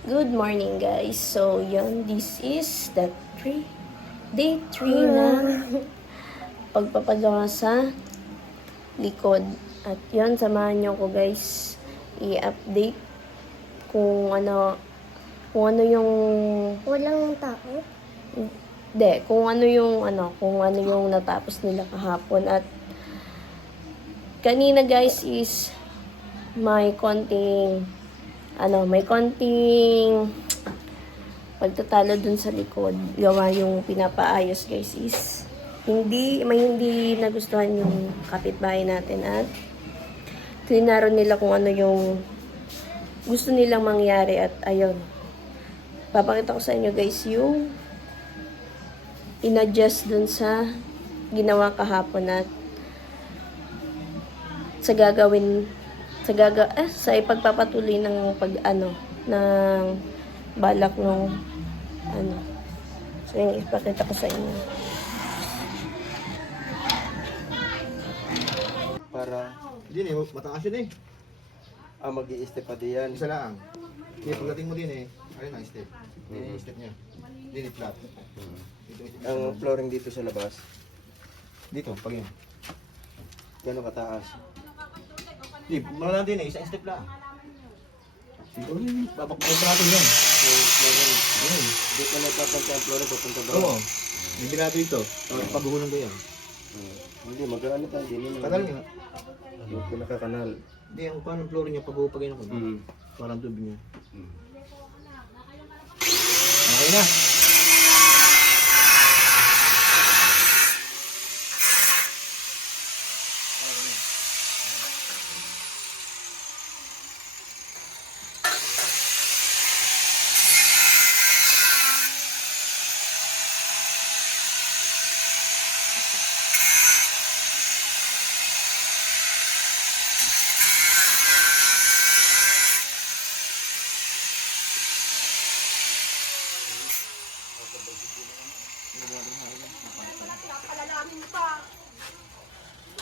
Good morning guys. So, yun, this is the day 3 na pagpapadala sa likod. At yun, samahan nyo ko guys i-update kung ano yung Walang tao? hindi, kung ano yung natapos nila kahapon. At kanina guys is may konting pagtatalo dun sa likod. Gawa yung pinapaayos guys is may hindi nagustuhan yung kapitbahay natin at klinaro nila kung ano yung gusto nilang mangyari at ayun. Papakita ko sa inyo guys yung in-adjust dun sa ginawa kahapon at sa ipagpapatuloy ng ng balak nung So, yun, ipakita ko sa inyo. Para, hindi mataas yun mag-i-step pa diyan. Isa lang. Kaya pagdating mo din ayun ang step. Yan yung step niya. Hindi flat. Ang flooring dito sa labas. Dito, pag yun. Gano'ng kataas? Hindi, mga din isang step lang. Siguro yun, babakbay pa natin yan. Ayun. Hindi ka nagpapunta ang flooring, papunta ba? Oo. Hindi natin ito. Paghuhulong ko yan. Hindi, magkano tayo din. Kanal nga. Pinakakanal. Hindi, ang paano flooring niya pag-upagay na ko. Parang tubig niya. Okay na.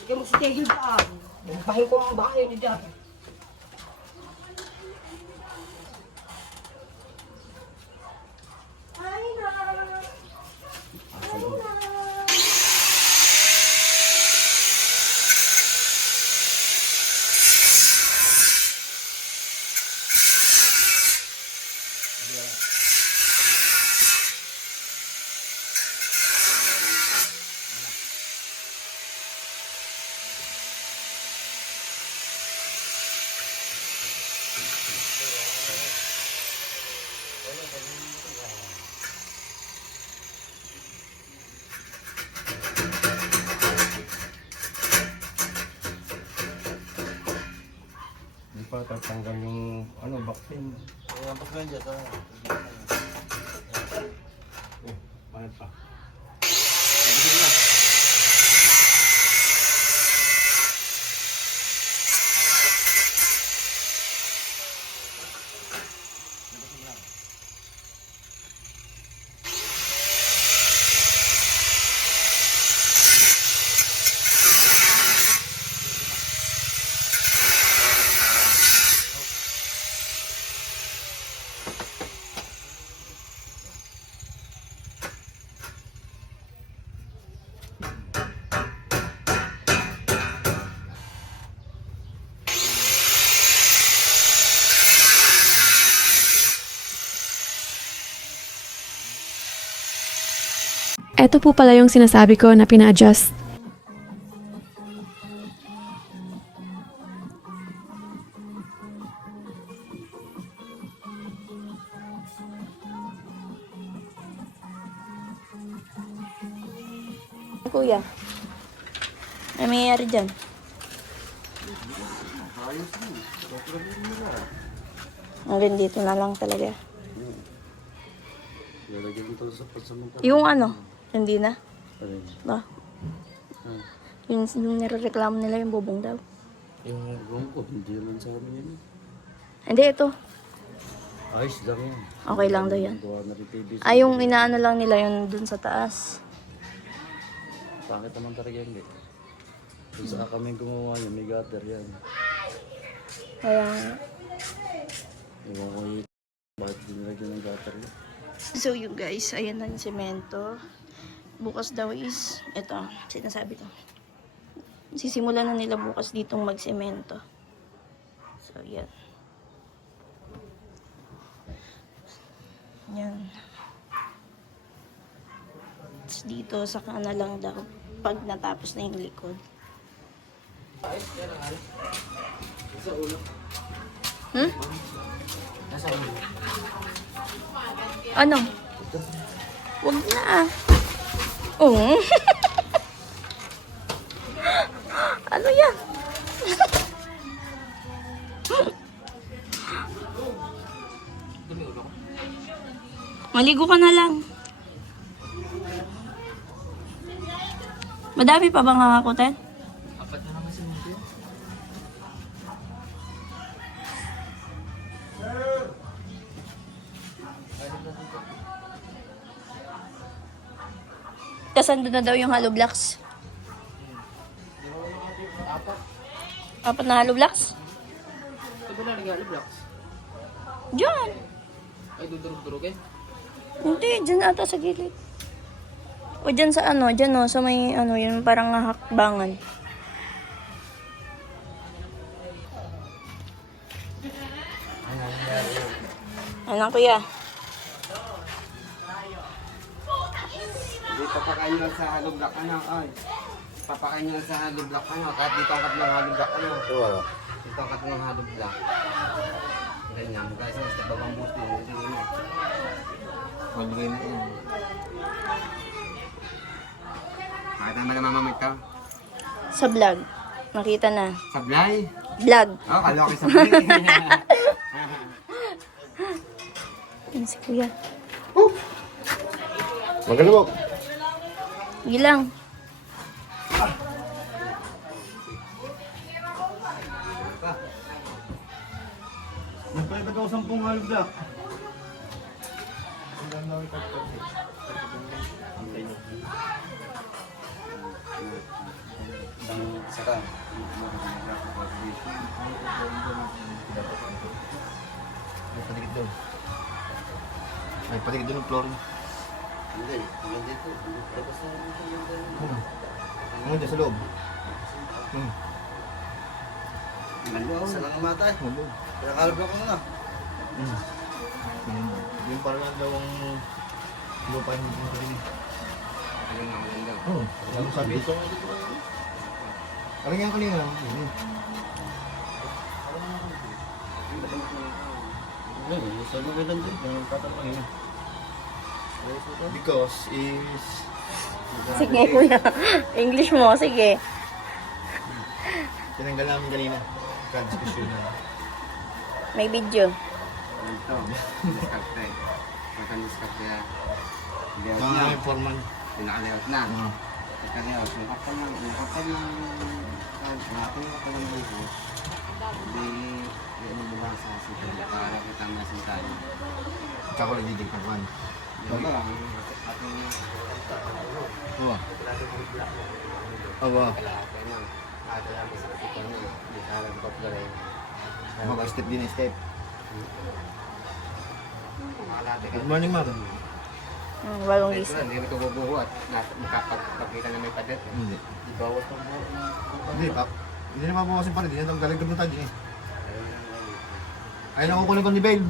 Hindi mo si Tegil daan. Bahin ko ang bahay ni dyan. Hindi pa tatanggal yung vaccine. Kaya vaccine dyan. Pangat pa. Ito po pala yung sinasabi ko na pina-adjust. Kuya, ano nangyayari dyan? Hanggang dito na lang talaga. Yung hindi na? Ba? Yung nire-reklamo nila yung bubong daw. Yung room ko, hindi naman sa amin yun. Hindi, ito. Ayos lang yun. Okay lang daw yan. Gawa na rin TV. Yung inaano lang nila yun dun sa taas. Bakit naman talaga hindi? Kung saan kami gumawa yun, may gutter yan. Kaya, Iwan ko Bakit dinilagyan ng gutter yun? So you guys, ayan na yung semento. Bukas daw is, eto, sinasabi ko. Sisimulan na nila bukas ditong magsemento. So yan. Yan. Tapos dito, saka na lang daw pag natapos na yung likod. Hmm? Ano? Wag na ah. Oh. Ano yan? Maligo ka na lang. Madami pa bang kakakutin? Apat na naman si Mundo. Kasando na daw yung hollow blocks. Apat na hollow blocks? Ito na regalo blocks. Diyan. Ay, dudurog-durog eh. Hindi, dyan ata sa gilid. O dyan sa ano, dyan o, sa may ano, yun parang hakbangan. Ano kuya? Hindi, papakain nyo lang sa hollow block ano, ay. Papakain nyo lang sa hollow block ano, kahit dito ang kat ng hollow block ano. Oo. Dito ang kat ng hollow block. Ganyan, guys, ang step babang buti, hindi yun. Magbigay mo yun. Bakit naman namamamit ka? Sa vlog. Nakita na. Sablay? Vlog. Oo, kalaki sablay. Yan si kuya. Magaling mo. Sige lang. Nagpalipat ako 10 hollow block. Saka, Ay, patigid doon. Ay, patigid doon ng flooring. hindi, hanggang dito. Tapos na Ano dyan sa loob? Isa lang ang matay. Ano? Pinakahalo block ko na na. Yung parang daw ang lupa yung hindi ko rin. Ayun na, maganda. Oo. Ano sabi ito? Parang yan kanina. Sabi ko lang din, yung tatanungin. Because is... Sige kuya. English mo, sige. Tinanggal namin kanina. Ka-discussion na. May video. Ito, diskarte. Makan diskarte ya. Layout Mga na. aming foreman. Pinaka-layout na. Oo. Pinaka-layout. Yung kapal ng natin yung kapal ng buho. Hindi, yun yung bilang sa sito. Para kita masintahan. Tsaka ko nagdidig ng kwan. Yung ba lang, ating Oo. Oo. kaya na. Ada lang sa sito na. Di ka lang kapag rin. Mga step din step. Makalate ka. Good morning, ma'am. Bagong Ito gising. lang, hindi ko bubuhat. Makapagpakita na may padet. Hindi. Ibawas ng buho. Hindi pa. Hindi na mabawasin pa rin. Hindi na dalagdag ng tadyo eh. Ayun ang kukunin ko ni Babe.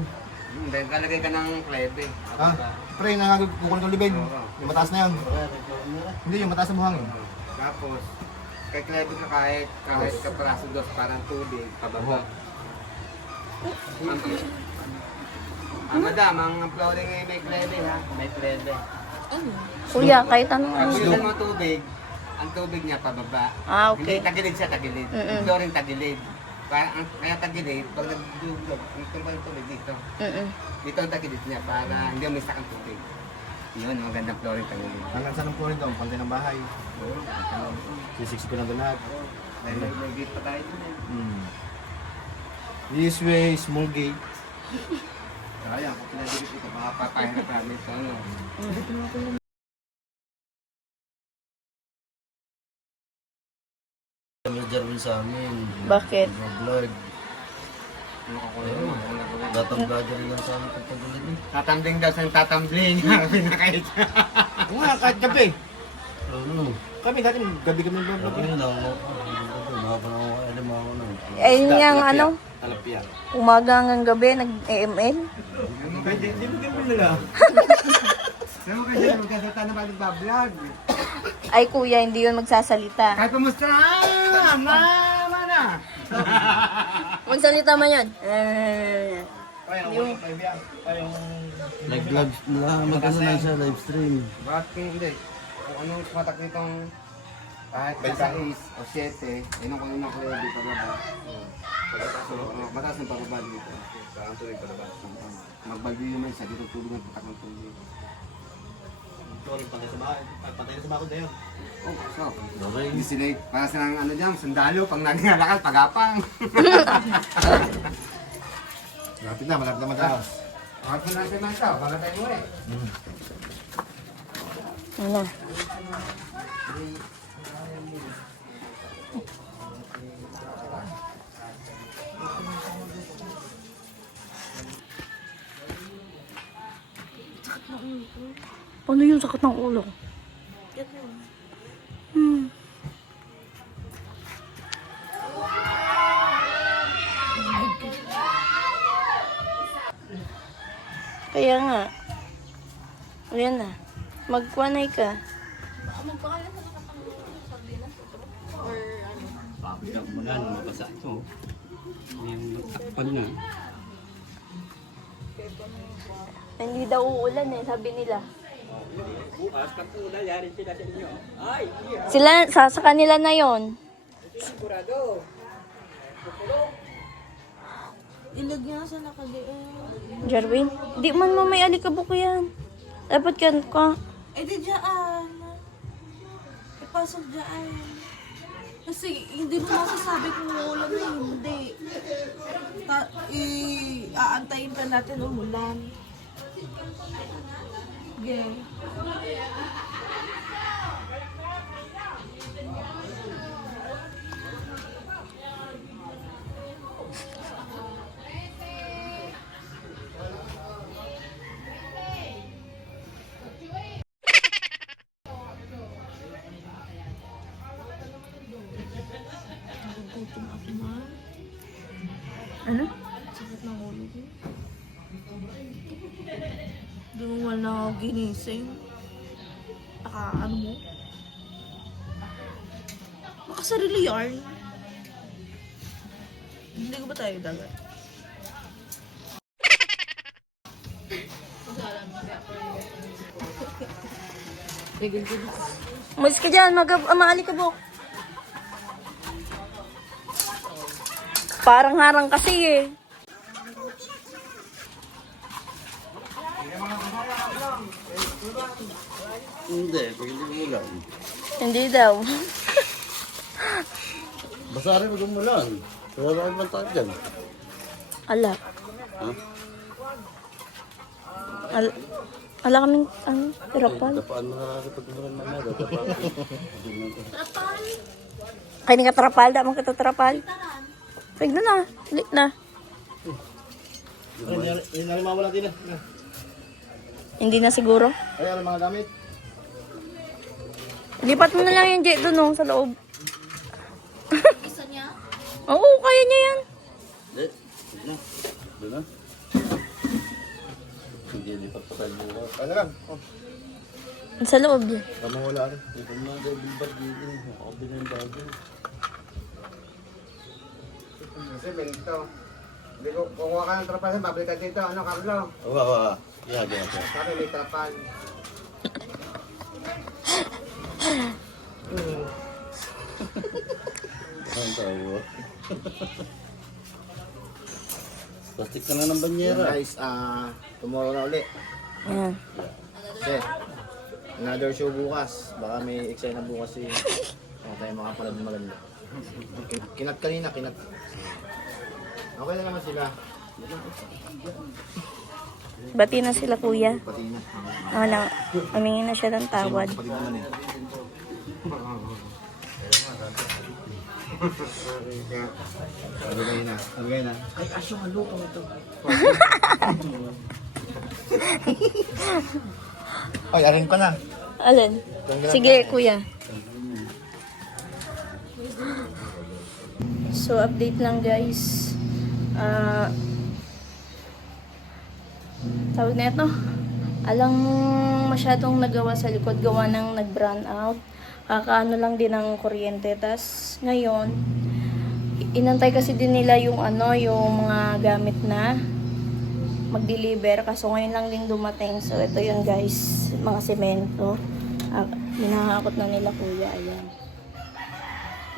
Dahil kalagay ka ng klebe. Ha? Pre, kukunin ko ni Babe. Yung mataas na yan. Hindi, yung mataas na buhangin. Tapos, kay klebe ka kahit kaparaso dos parang tubig, pababa. Madam, ang flooring ay may klebe ha? May klebe. Kuya, kahit anong ano. Pag mo tubig, ang tubig niya pababa. Ah, Hindi okay. tagilid siya, tagilid. Mm-mm. Flooring tagilid. Kaya tagilid, pag nagdulog, itumpal yung tubig dito. Dito ang tagilid niya para hindi umisak ang tubig. Yun, magandang flooring tagilid. Hanggang saan ang flooring doon? Pantay ng bahay. Sisiksi ko lang doon lahat. Dahil may gate pa tayo dun eh. This way, small gate. Kaya, kung pinadikit ito, baka papahirap namin ito. Ano? Kami Jarwin sa amin. Bakit? Vlog. Ano ka kuya mo? Datang vlogger rin lang sa amin pagpagalit eh. Tatambling daw sa tatambling. Pinakait. Oo nga, kahit gabi. Oo. Kami dati gabi kami Sabi vlog. nila ako. Mahaba na ako alam ako na. Ayun yung ano, Talapia. umaga hanggang gabi, nag-EML. Pwede, di mo gabi nila. Pero kasi magkasalita na ba nagbablog? Ay kuya, hindi yun magsasalita. Kahit kumusta na! Mama na! Magsalita man yun. Nag-vlog na magkano lang siya live stream. Bakit kung hindi? Kung anong tumatak nitong kahit 6 o 7, yun ang kung yung klebe pababa. So, mataas ng pababa dito. Ang tuloy pababa. Magbalbi yun man sa dito tulog ng patak ng tubig. Sorry, pantay na sa bakod na yun. Oh, so. Okay. Hindi sila, para silang ano dyan, sundalo, pag nagngalakal, pagapang. Malapit na mataas. Bakit mo natin na ito? Baka tayo mo eh. Ano? Ano yung sakit ng ulo? Kaya nga. Ayan na. Magkwanay ka. Pabiyak mo na, lumabasa ito. Yung magtakpan na. Hindi daw uulan eh, sabi nila. Bukas pag ulan, sila sa inyo. Ay, iya. Sila, sa kanila na yon. Sigurado. Ilagyan sa nakadiin. Jarwin, di man mo may alikabok yan. Dapat kan ka. Eh di dyan. Ipasok dyan. Kasi hindi mo masasabi kung uulan na hindi. Aantayin pa natin umulan. Okay. Ano? Sakit ng ulo ko. Hindi mo wala ako ginising. Ano mo? Makasarili yarn. Hindi ko ba tayo dagat? Umalis ka dyan, maalikabok. Parang harang kasi eh. Hindi, pag hindi umulan. Hindi daw. Basta rin pag umulan. Wala na akong bantay dyan. Ala. Ha? Ala kaming, ano, tirapal. Dapaan mo na kasi pag umulan mamaya. Dapaan. Kaya ni katrapal, damang katatrapal. Pwede na, lit na. Yung nalimawala din na. Hindi na siguro. Ay, ano mga gamit? Lipat mo na lang yung jet doon, sa loob. Isa niya? Oo, kaya niya yan. Hindi. Hindi na. Doon na. Hindi lipat pa tayo bukas. Ano lang? Oh, Sa loob yun. tamang wala rin. Ito na mga bilbag dito. Ako din ang bago. Kasi dito. Hindi ko, kung ka ng trapasan, babalik ka dito. Ano, Carlo? Oo. Yeah. Sabi may trapal. Ang tawo. Plastic ka na ng banyera. Guys, tomorrow na uli. Ayan. Kasi, another show bukas. Baka may eksena bukas si... Baka tayo makapanood ng maganda. Kinat kanina, kinat. Okay na naman sila. Bati na sila kuya. Pati na. Ano, amingin na siya ng tawad. Pati naman eh. Abigay na. Abigay na. Ay, asyo nga luto ito. Ay, arin ko na. Alin? Sige, kuya. So, update lang guys. Tawag na ito. Alang masyadong nagawa sa likod, gawa ng nag-brown out. Kakaano lang din ng kuryente. Tas ngayon, inantay kasi din nila yung yung mga gamit na mag-deliver. Kaso ngayon lang din dumating. So, ito yun guys. Mga semento. Hinahakot na nila kuya. Ayan.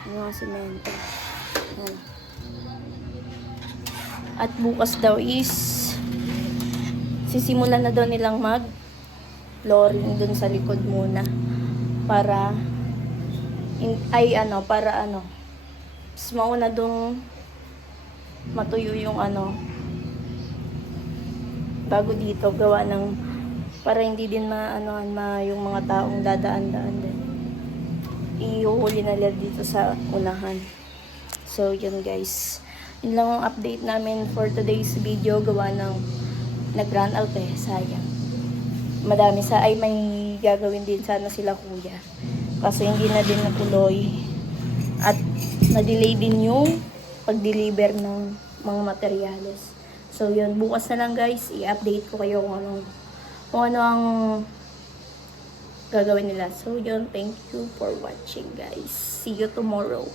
Yung mga semento. Ayan. At bukas daw is sisimulan na daw nilang flooring dun sa likod muna para mas mauna dong matuyo yung bago dito gawa ng para hindi din yung mga taong dadaan-daan din ihuhuli na nila dito sa unahan. So yun guys, yun lang ang update namin for today's video. Gawa ng nag-run out sayang. Madami may gagawin din sana sila kuya. Kasi hindi na din natuloy. At na-delay din yung pag-deliver ng mga materyales. So yun, bukas na lang guys, i-update ko kayo kung ano ang gagawin nila. So yun, thank you for watching guys. See you tomorrow.